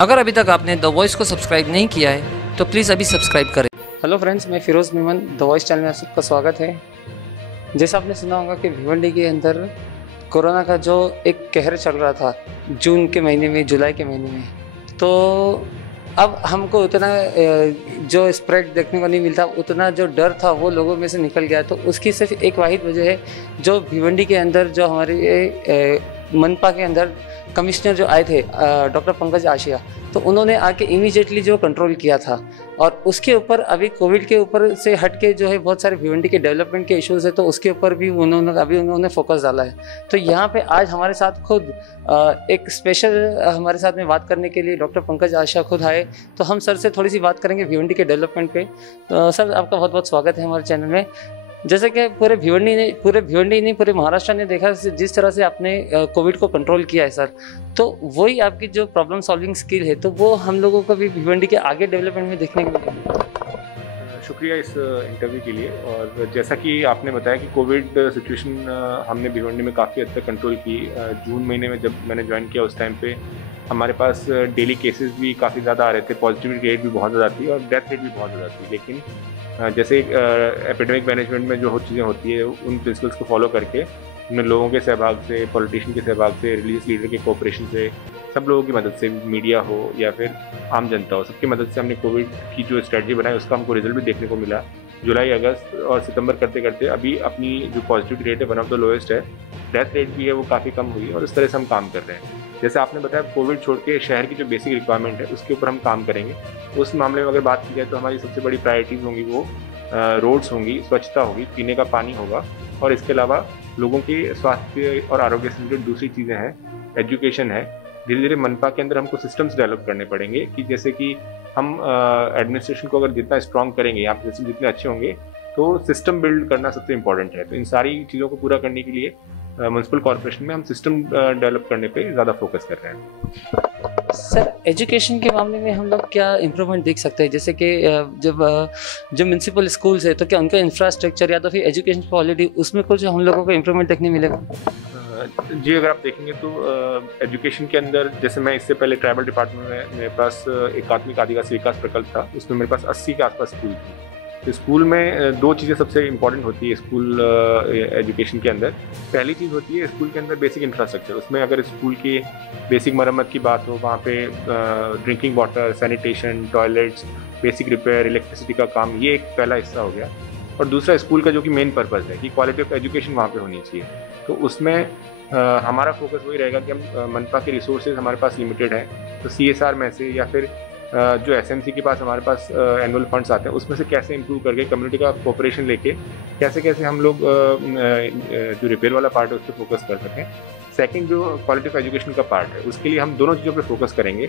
अगर अभी तक आपने द वॉइस को सब्सक्राइब नहीं किया है तो प्लीज़ अभी सब्सक्राइब करें। हेलो फ्रेंड्स, मैं Firoz Memon, the voice channel में आप सबका स्वागत है। जैसा आपने सुना होगा कि भिवंडी के अंदर कोरोना का जो एक कहर चल रहा था जून के महीने में, जुलाई के महीने में, तो अब हमको उतना जो स्प्रेड देखने को नहीं मिलता, उतना जो डर था वो लोगों में से निकल गया। तो उसकी सिर्फ एक वाहिद वजह है, जो भिवंडी के अंदर जो हमारे मनपा के अंदर कमिश्नर जो आए थे डॉक्टर पंकज आशिया, तो उन्होंने आके इमीडिएटली जो कंट्रोल किया था। और उसके ऊपर अभी कोविड के ऊपर से हट के जो है बहुत सारे भिवंडी के डेवलपमेंट के इश्यूज़ है, तो उसके ऊपर भी उन्होंने फोकस डाला है। तो यहाँ पे आज हमारे साथ खुद एक स्पेशल हमारे साथ में बात करने के लिए डॉक्टर पंकज आशिया खुद आए। तो हम सर से थोड़ी सी बात करेंगे भिवंडी के डेवलपमेंट पे। तो सर, आपका बहुत बहुत स्वागत है हमारे चैनल में। जैसे कि पूरे भिवंडी नहीं, पूरे महाराष्ट्र ने देखा जिस तरह से आपने कोविड को कंट्रोल किया है सर, तो वही आपकी जो प्रॉब्लम सॉल्विंग स्किल है, तो वो हम लोगों को भी भिवंडी के आगे डेवलपमेंट में देखने को मिलेगा। शुक्रिया इस इंटरव्यू के लिए। और जैसा कि आपने बताया कि कोविड सिचुएशन हमने भिवंडी में काफ़ी हद तक कंट्रोल की। जून महीने में जब मैंने ज्वाइन किया उस टाइम पे हमारे पास डेली केसेस भी काफ़ी ज़्यादा आ रहे थे, पॉजिटिविटी रेट भी बहुत ज़्यादा थी और डेथ रेट भी बहुत ज़्यादा थी। लेकिन जैसे एपिडेमिक मैनेजमेंट में जो चीज़ें होती है, उन प्रिंसिपल्स को फॉलो करके हमने लोगों के सहभाग से, पॉलिटिशियन के सहभाग से, रिलीजियस लीडर के कोऑपरेशन से, सब लोगों की मदद से, मीडिया हो या फिर आम जनता हो, सबकी मदद से हमने कोविड की जो स्ट्रेटजी बनाई उसका हमको रिजल्ट भी देखने को मिला। जुलाई, अगस्त और सितंबर करते करते अभी अपनी जो पॉजिटिविटी रेट है वन ऑफ द लोएस्ट है, डेथ रेट भी है वो काफ़ी कम हुई है और इस तरह से हम काम कर रहे हैं। जैसे आपने बताया, कोविड छोड़ के शहर की जो बेसिक रिक्वायरमेंट है उसके ऊपर हम काम करेंगे। उस मामले में अगर बात की जाए तो हमारी सबसे बड़ी प्रायोरिटीज़ होंगी वो रोड्स होंगी, स्वच्छता होगी, पीने का पानी होगा और इसके अलावा लोगों के स्वास्थ्य और आरोग्य से रिलेटेड दूसरी चीज़ें हैं, एजुकेशन है। धीरे धीरे मनपा के अंदर हमको सिस्टम्स डेवलप करने पड़ेंगे कि जैसे कि हम एडमिनिस्ट्रेशन को अगर जितना स्ट्रॉन्ग करेंगे, यहाँ पे सिस्टम जितने अच्छे होंगे, तो सिस्टम बिल्ड करना सबसे इम्पॉर्टेंट है। तो इन सारी चीज़ों को पूरा करने के लिए म्यूनसिपल कॉर्पोरेशन में हम सिस्टम डेवलप करने पे ज़्यादा फोकस कर रहे हैं। सर, एजुकेशन के मामले में हम लोग क्या इम्प्रूवमेंट देख सकते हैं? जैसे कि जब जो म्यूनसिपल स्कूल्स है, तो क्या उनका इंफ्रास्ट्रक्चर या तो फिर एजुकेशन क्वालिटी, उसमें कुछ हम लोगों को इम्प्रूवमेंट देखने मिलेगा? जी, अगर आप देखेंगे तो एजुकेशन के अंदर, जैसे मैं इससे पहले ट्राइबल डिपार्टमेंट में मेरे पास एकात्मिक आदिवासी विकास प्रकल्प था, उसमें मेरे पास 80 के आसपास स्कूल थी। तो स्कूल में दो चीज़ें सबसे इंपॉर्टेंट होती है स्कूल एजुकेशन के अंदर। पहली चीज़ होती है स्कूल के अंदर बेसिक इंफ्रास्ट्रक्चर। उसमें अगर स्कूल की बेसिक मरम्मत की बात हो, वहाँ पे drinking water, sanitation, toilets, basic repair, electricity का काम, ये एक पहला हिस्सा हो गया। और दूसरा स्कूल का जो कि मेन पर्पज़ है कि क्वालिटी ऑफ एजुकेशन वहाँ पे होनी चाहिए। तो उसमें हमारा फोकस वही रहेगा कि हम मनपा के रिसोर्सेज हमारे पास लिमिटेड हैं, तो CSR में से या फिर जो SMC के पास हमारे पास एनुअल फंड्स आते हैं, उसमें से कैसे इंप्रूव करके कम्युनिटी का कोऑपरेशन लेके कैसे हम लोग जो रिपेयर वाला पार्ट है उस पर फोकस कर सकें। सेकंड, जो क्वालिटी ऑफ एजुकेशन का पार्ट है, उसके लिए हम दोनों चीज़ों पे फोकस करेंगे।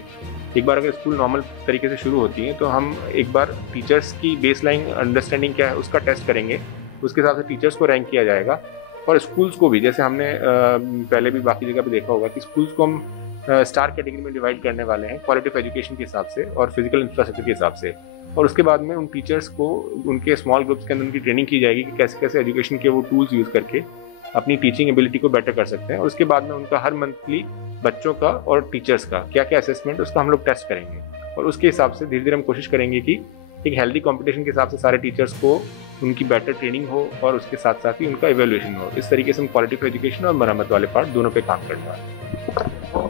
एक बार अगर स्कूल नॉर्मल तरीके से शुरू होती हैं तो हम एक बार टीचर्स की बेसलाइन अंडरस्टैंडिंग क्या है उसका टेस्ट करेंगे, उसके हिसाब से टीचर्स को रैंक किया जाएगा। और स्कूल्स को भी, जैसे हमने पहले भी बाकी जगह पे देखा होगा कि स्कूल्स को हम स्टार कैटेगरी में डिवाइड करने वाले हैं क्वालिटी ऑफ एजुकेशन के हिसाब से और फिजिकल इंफ्रास्ट्रक्चर के हिसाब से। और उसके बाद में उन टीचर्स को उनके स्मॉल ग्रुप्स के अंदर उनकी ट्रेनिंग की जाएगी कि कैसे कैसे एजुकेशन के वो टूल्स यूज़ करके अपनी टीचिंग एबिलिटी को बेटर कर सकते हैं। और उसके बाद में उनका हर मंथली बच्चों का और टीचर्स का क्या क्या असेसमेंट, उसका हम लोग टेस्ट करेंगे। और उसके हिसाब से धीरे धीरे हम कोशिश करेंगे कि एक हेल्दी कंपटीशन के हिसाब से सारे टीचर्स को उनकी बेटर ट्रेनिंग हो और उसके साथ साथ ही उनका इवैल्यूएशन हो। इस तरीके से हम क्वालिटी ऑफ एजुकेशन और मरम्मत वाले पार्ट दोनों पे काम करने वाले हैं।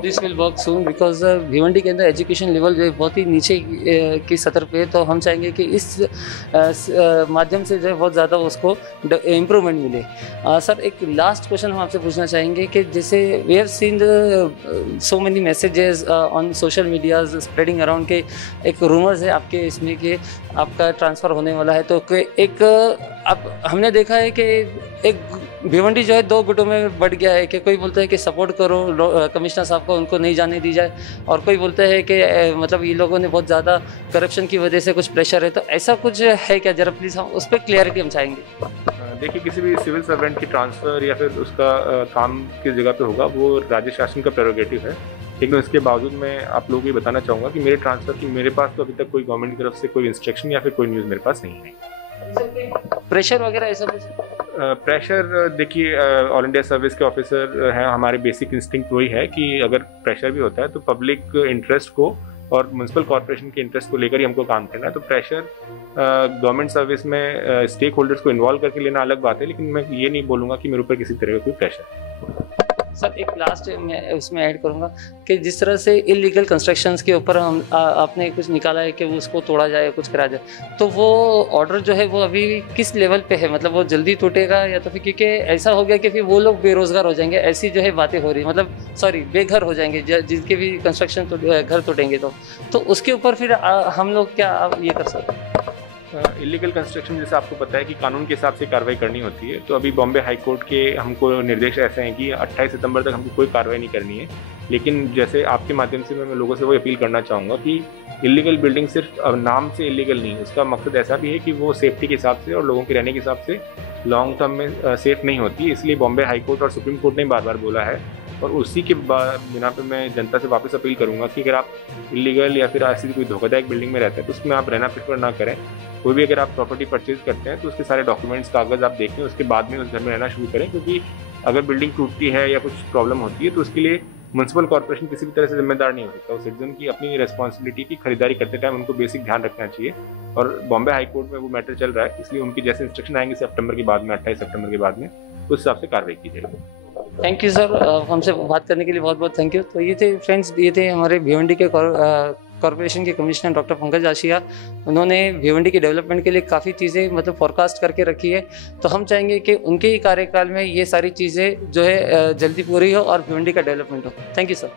This will work soon because Bhiwandi के अंदर एजुकेशन लेवल जो है बहुत ही नीचे की सतर पे है, तो हम चाहेंगे कि इस माध्यम से जो है बहुत ज़्यादा उसको इम्प्रूवमेंट मिले। सर, एक लास्ट क्वेश्चन हम आपसे पूछना चाहेंगे कि जैसे we have seen so many messages on social medias spreading around के एक रूमर्स है आपके इसमें कि आपका ट्रांसफ़र होने वाला है, तो एक अब हमने देखा है कि एक भिवंडी जो है दो गुटों में बढ़ गया है कि कोई बोलता है कि सपोर्ट करो कमिश्नर साहब को, उनको नहीं जाने दी जाए, और कोई बोलता है कि मतलब ये लोगों ने बहुत ज़्यादा करप्शन की वजह से कुछ प्रेशर है। तो ऐसा कुछ है क्या? जरा प्लीज़ हम उस पर क्लियरिटी हम चाहेंगे। देखिए, किसी भी सिविल सर्वेंट की ट्रांसफ़र या फिर उसका काम किस जगह पे होगा वो राज्य शासन का प्रेरोगेटिव है। लेकिन इसके बावजूद मैं आप लोगों को ये बताना चाहूँगा कि मेरे ट्रांसफ़र की मेरे पास तो अभी तक कोई गवर्नमेंट की तरफ से कोई इंस्ट्रक्शन या फिर कोई न्यूज़ मेरे पास नहीं है। प्रेशर वगैरह ऐसा कुछ? प्रेशर देखिए, ऑल इंडिया सर्विस के ऑफिसर हैं, हमारे बेसिक इंस्टिंक्ट वही है कि अगर प्रेशर भी होता है तो पब्लिक इंटरेस्ट को और म्यूनसिपल कॉर्पोरेशन के इंटरेस्ट को लेकर ही हमको काम करना है। तो प्रेशर गवर्नमेंट सर्विस में स्टेक होल्डर्स को इन्वॉल्व करके लेना अलग बात है, लेकिन मैं ये नहीं बोलूँगा कि मेरे ऊपर किसी तरह का कोई प्रेशर है। सर एक लास्ट मैं उसमें ऐड करूंगा कि जिस तरह से इलीगल कंस्ट्रक्शंस के ऊपर हम आपने कुछ निकाला है कि उसको तोड़ा जाए, कुछ करा जाए, तो वो ऑर्डर जो है वो अभी किस लेवल पे है? मतलब वो जल्दी टूटेगा या तो फिर, क्योंकि ऐसा हो गया कि फिर वो लोग बेरोजगार हो जाएंगे, ऐसी जो है बातें हो रही है, मतलब सॉरी बेघर हो जाएंगे जिनके भी कंस्ट्रक्शन घर टूटेंगे तो उसके ऊपर फिर हम लोग क्या ये कर सकते हैं? इलीगल कंस्ट्रक्शन जैसे आपको पता है कि कानून के हिसाब से कार्रवाई करनी होती है। तो अभी बॉम्बे हाई कोर्ट के हमको निर्देश ऐसे हैं कि 28 सितंबर तक हमको कोई कार्रवाई नहीं करनी है। लेकिन जैसे आपके माध्यम से मैं लोगों से वो अपील करना चाहूँगा कि इलीगल बिल्डिंग सिर्फ नाम से इलीगल नहीं, उसका मकसद ऐसा भी है कि वो सेफ्टी के हिसाब से और लोगों के रहने के हिसाब से लॉन्ग टर्म में सेफ नहीं होती। इसलिए बॉम्बे हाई कोर्ट और सुप्रीम कोर्ट ने बार बार बोला है, और उसी के बिना पे मैं जनता से वापस अपील करूंगा कि अगर आप इलीगल या फिर ऐसी कोई धोखादायक बिल्डिंग में रहते हैं तो उसमें आप रहना प्रेफर ना करें। कोई भी अगर आप प्रॉपर्टी परचेज करते हैं तो उसके सारे डॉक्यूमेंट्स कागज़ आप देखें, उसके बाद में उस घर में रहना शुरू करें, क्योंकि अगर बिल्डिंग टूटती है या कुछ प्रॉब्लम होती है तो उसके लिए म्यूनसिपल कॉर्पोरेशन किसी भी तरह से जिम्मेदार नहीं हो सकता। उस सिटीजन की अपनी रिस्पॉन्सिबिलिटी की खरीदारी करते टाइम उनको बेसिक ध्यान रखना चाहिए, और बॉम्बे हाई कोर्ट में वो मैटर चल रहा है, इसलिए उनकी जैसे इंस्ट्रक्शन आएंगे सितंबर के बाद में, 28 सितंबर के बाद में, उस हिसाब से कार्रवाई की जाएगी। थैंक यू सर, हमसे बात करने के लिए बहुत बहुत थैंक यू। तो ये थे फ्रेंड्स, ये थे हमारे भिवंडी के कॉर्पोरेशन के कमिश्नर डॉक्टर पंकज आशिया। उन्होंने भिवंडी के डेवलपमेंट के लिए काफ़ी चीज़ें मतलब फोरकास्ट करके रखी है। तो हम चाहेंगे कि उनके ही कार्यकाल में ये सारी चीज़ें जो है जल्दी पूरी हो और भिवंडी का डेवलपमेंट हो। Thank you sir.